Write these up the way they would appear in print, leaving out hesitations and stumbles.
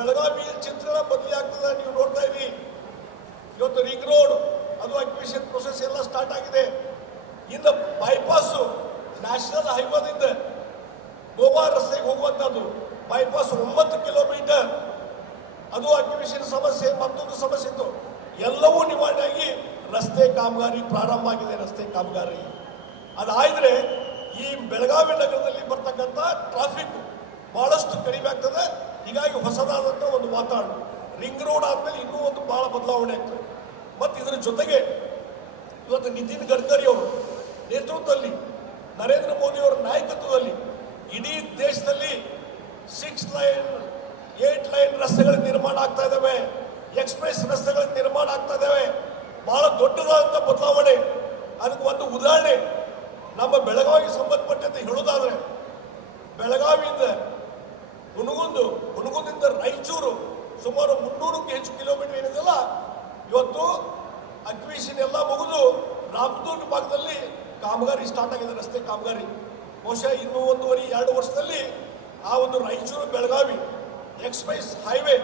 ಬೆಳಗಾವಿ ಚಿತ್ರಣ ಬದಲಿ ಆಗ್ತದೆ. ನೀವು ನೋಡ್ತಾ ಇರಿ, ಇವತ್ತು ರಿಂಗ್ ರೋಡ್ ಅದು ಅಕ್ವಿಷನ್ ಪ್ರೊಸೆಸ್ ಎಲ್ಲ ಸ್ಟಾರ್ಟ್ ಆಗಿದೆ. ಇನ್ನು ಬೈಪಾಸು ನ್ಯಾಷನಲ್ ಹೈವೇದಿಂದ ಗೋವಾ ರಸ್ತೆಗೆ ಹೋಗುವಂಥದ್ದು ಬೈಪಾಸ್ 9 ಕಿಲೋಮೀಟರ್, ಅದು ಅಕ್ವಿಷನ್ ಸಮಸ್ಯೆ, ಮತ್ತೊಂದು ಸಮಸ್ಯೆ ಇತ್ತು, ಎಲ್ಲವೂ ನಿವಾರಣೆಯಾಗಿ ರಸ್ತೆ ಕಾಮಗಾರಿ ಪ್ರಾರಂಭ ಆಗಿದೆ. ರಸ್ತೆ ಕಾಮಗಾರಿ ಅದಾದರೆ ಈ ಬೆಳಗಾವಿ ನಗರದಲ್ಲಿ ಬರ್ತಕ್ಕಂಥ ಟ್ರಾಫಿಕ್ ಬಹಳಷ್ಟು ಕಡಿಮೆ ಆಗ್ತದೆ. ಹೀಗಾಗಿ ಹೊಸದಾದಂಥ ಒಂದು ವಾತಾವರಣ. ರಿಂಗ್ ರೋಡ್ ಆದಮೇಲೆ ಇನ್ನೂ ಒಂದು ಬಹಳ ಬದಲಾವಣೆ ಆಗ್ತದೆ. ಮತ್ತು ಇದರ ಜೊತೆಗೆ ಇವತ್ತು ನಿತಿನ್ ಗಡ್ಕರಿ ಅವರು ನೇತೃತ್ವದಲ್ಲಿ, ನರೇಂದ್ರ ಮೋದಿ ಅವರ ನಾಯಕತ್ವದಲ್ಲಿ ಇಡೀ ದೇಶದಲ್ಲಿ 6 ಲೈನ್ 8 ಲೈನ್ ರಸ್ತೆಗಳ ನಿರ್ಮಾಣ ಆಗ್ತಾ ಇದ್ದಾವೆ, ಎಕ್ಸ್ಪ್ರೆಸ್ ರಸ್ತೆಗಳ ನಿರ್ಮಾಣ ಆಗ್ತಾ ಇದ್ದಾವೆ. ಬಹಳ ದೊಡ್ಡದಾದಂಥ ಬದಲಾವಣೆ. ಅದಕ್ಕೆ ಒಂದು ಉದಾಹರಣೆ ನಮ್ಮ ಬೆಳಗಾವಿಗೆ ಸಂಬಂಧಪಟ್ಟಂತೆ ಹೇಳೋದಾದ್ರೆ, ಬೆಳಗಾವಿಯಿಂದ ಹುನಗುಂದಿಂದ ರಾಯಚೂರು ಸುಮಾರು 300ಕ್ಕೂ ಹೆಚ್ಚು ಕಿಲೋಮೀಟರ್ ಏನಿದೆಯಲ್ಲ, ಇವತ್ತು ಅಕ್ವಿಷನ್ ಎಲ್ಲ ಮುಗಿದು ರಾಮದುರ್ಗ ಭಾಗದಲ್ಲಿ ಕಾಮಗಾರಿ ಸ್ಟಾರ್ಟ್ ಆಗಿದೆ, ರಸ್ತೆ ಕಾಮಗಾರಿ. ಬಹುಶಃ ಇನ್ನೂ 1.5-2 ವರ್ಷದಲ್ಲಿ ಆ ಒಂದು ರಾಯಚೂರು ಬೆಳಗಾವಿ ಎಕ್ಸ್ಪ್ರೆಸ್ ಹೈವೇ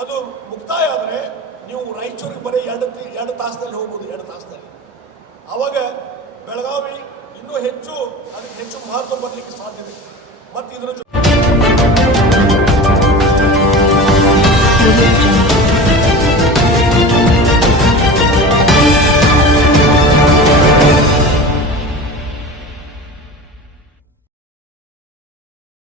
ಅದು ಮುಕ್ತಾಯ ಆದರೆ ನೀವು ರಾಯಚೂರಿಗೆ ಬರೀ 2 ತಾಸದಲ್ಲಿ ಹೋಗ್ಬೋದು, 2 ತಾಸದಲ್ಲಿ. ಆವಾಗ ಬೆಳಗಾವಿ ಇನ್ನೂ ಹೆಚ್ಚು ಅದಕ್ಕೆ ಹೆಚ್ಚು ಮಹತ್ವ ಬರಲಿಕ್ಕೆ ಸಾಧ್ಯತೆ. ಮತ್ತು ಇದರ